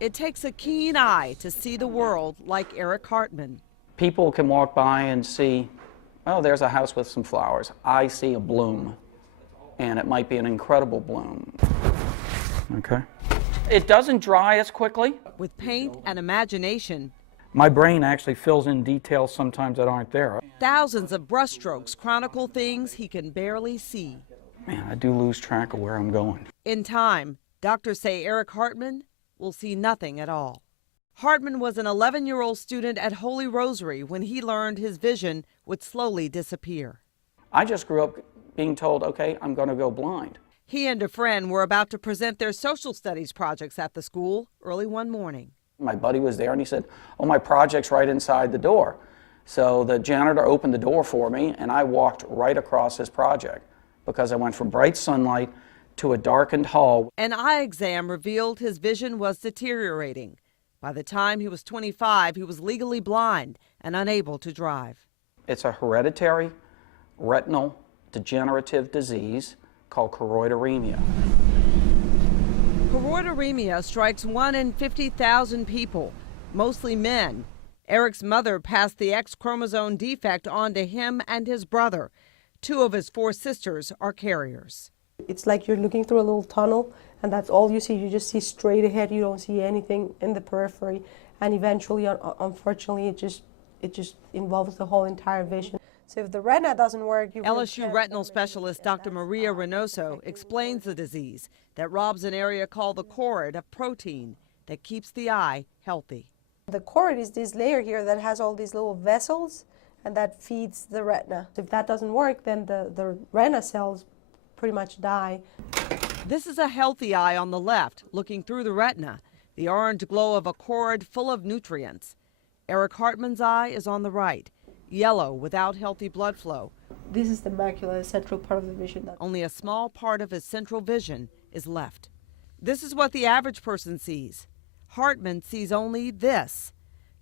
It takes a keen eye to see the world like Eric Hartman. People can walk by and see, oh, there's a house with some flowers. I see a bloom, and it might be an incredible bloom. Okay. It doesn't dry as quickly. With paint and imagination, My brain actually fills in details sometimes that aren't there. thousands of brushstrokes chronicle things he can barely see. Man, I do lose track of where I'm going. In time, doctors say Eric Hartman will see nothing at all. Hartman was an 11-year-old student at Holy Rosary when he learned his vision would slowly disappear. I just grew up being told, okay, I'm going to go blind. He and a friend were about to present their social studies projects at the school early one morning. My buddy was there and he said, oh, my project's right inside the door. So the janitor opened the door for me and I walked right across his project because I went from bright sunlight to a darkened hall. An eye exam revealed his vision was deteriorating. By the time he was 25, he was legally blind and unable to drive. It's a hereditary retinal degenerative disease called choroideremia. Choroideremia strikes 1 in 50,000 people, mostly men. Eric's mother passed the X chromosome defect on to him and his brother. 2 of his 4 sisters are carriers. It's like you're looking through a little tunnel and that's all you see. You just see straight ahead. You don't see anything in the periphery. And eventually, unfortunately, it just involves the whole entire vision. So if the retina doesn't work, you LSU retinal specialist Dr. Maria Reynoso explains the disease that robs an area called the choroid of protein that keeps the eye healthy. The choroid is this layer here that has all these little vessels and that feeds the retina. If that doesn't work, then the retina cells pretty much die. This is a healthy eye on the left, looking through the retina, the orange glow of a choroid full of nutrients. Eric Hartman's eye is on the right, yellow without healthy blood flow. This is the macula, the central part of the vision. Only a small part of his central vision is left. This is what the average person sees. Hartman sees only this.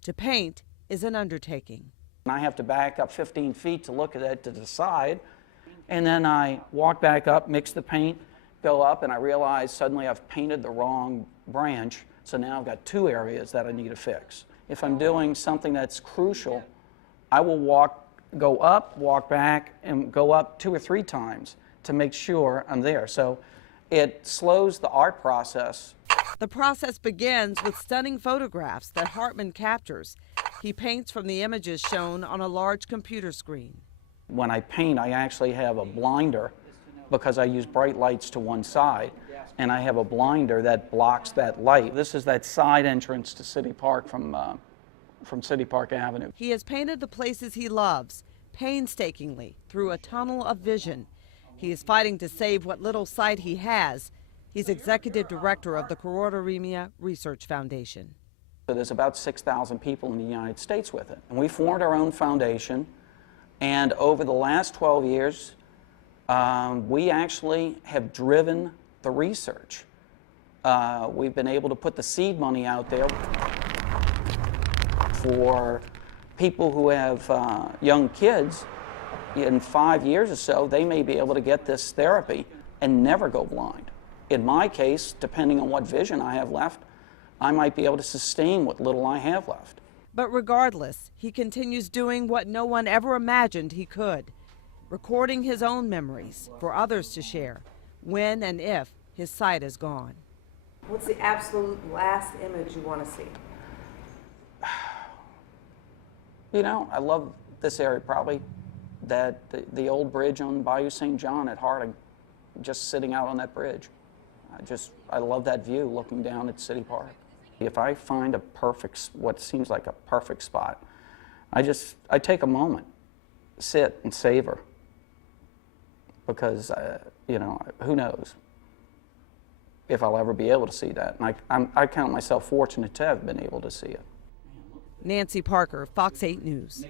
To paint is an undertaking. I have to back up 15 feet to look at it to decide. And then I walk back up, mix the paint, go up, and I realize suddenly I've painted the wrong branch. So now I've got 2 areas that I need to fix. If I'm doing something that's crucial, I will go up, walk back, and go up 2 or 3 times to make sure I'm there. So it slows the art process. The process begins with stunning photographs that Hartman captures. He paints from the images shown on a large computer screen. When I paint, I actually have a blinder because I use bright lights to one side, and I have a blinder that blocks that light. This is that side entrance to City Park from City Park Avenue. He has painted the places he loves painstakingly through a tunnel of vision. He is fighting to save what little sight he has. He's executive director of the Choroideremia Research Foundation. So there's about 6,000 people in the United States with it. And we formed our own foundation, and over the last 12 years, we actually have driven the research. We've been able to put the seed money out there for people who have young kids. In 5 years or so, they may be able to get this therapy and never go blind. In my case, depending on what vision I have left, I might be able to sustain what little I have left. But regardless, he continues doing what no one ever imagined he could, recording his own memories for others to share when and if his sight is gone. What's the absolute last image you want to see? You know, I love this area probably, that the old bridge on Bayou St. John at Harding, just sitting out on that bridge. I love that view looking down at City Park. If I find what seems like a perfect spot, I take a moment, sit and savor, because, you know, who knows if I'll ever be able to see that. And I count myself fortunate to have been able to see it. Nancy Parker, Fox 8 News.